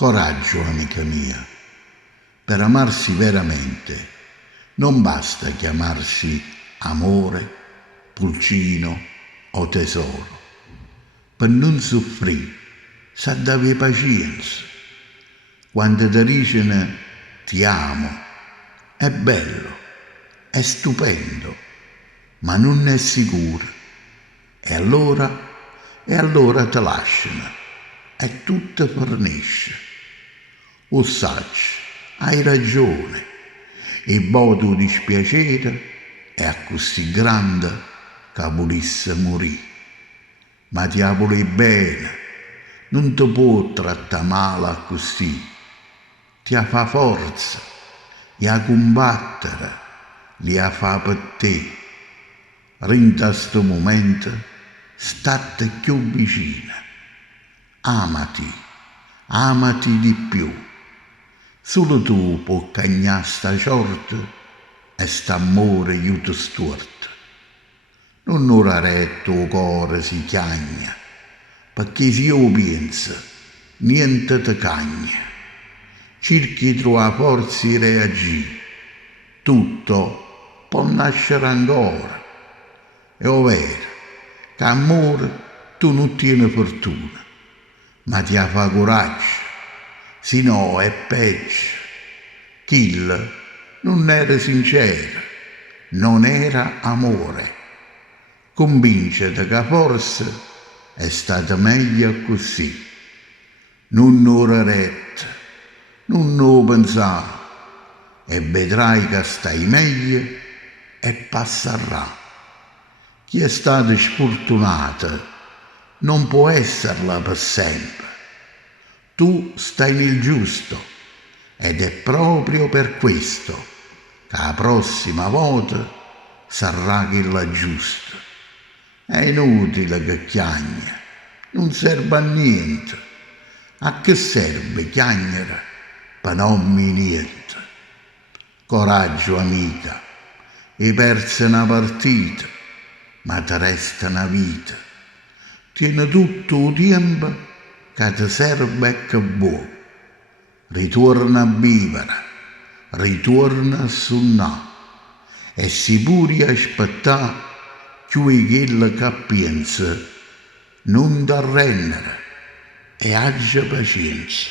Coraggio, amica mia, per amarsi veramente non basta chiamarsi amore, pulcino o tesoro. Per non soffrire, sa d'avere pazienza. Quando ti dicono ti amo, è bello, è stupendo, ma non è sicuro. E allora ti lasciano e tutto fornisce. O saggio, hai ragione, il voto dispiacere è così grande che volesse morire. Ma ti voli bene, non ti può trattare male così. Ti fa forza, li a combattere, li a fa per te. Rinda sto momento, state più vicina. Amati, amati di più. Solo tu puoi cagnare sta sorte e st'amore aiuto storto. Non ora retto il cuore si chiagna, perché se io penso, niente ti cagna. Cerchi di trovare forza di reagire, tutto può nascere ancora. È vero che amore tu non tieni fortuna, ma ti fa coraggio, se no è peggio. Kill non era sincero, non era amore. Convinciti che forse è stata meglio così. Non ora retta, non lo pensare, e vedrai che stai meglio e passerà. Chi è stato sfortunato non può esserla per sempre. Tu stai nel giusto ed è proprio per questo che la prossima volta sarà quella giusta. È inutile che chiagna, non serve a niente. A che serve chiagnere per non mi niente? Coraggio, amica, hai perso una partita, ma ti resta una vita. Tieni tutto il tempo che ti serve e che vuoi. Ritorna a vivere, ritorna a suonare e si pure aspettare più quello che pensa, non ti arrendere e aggia pazienza.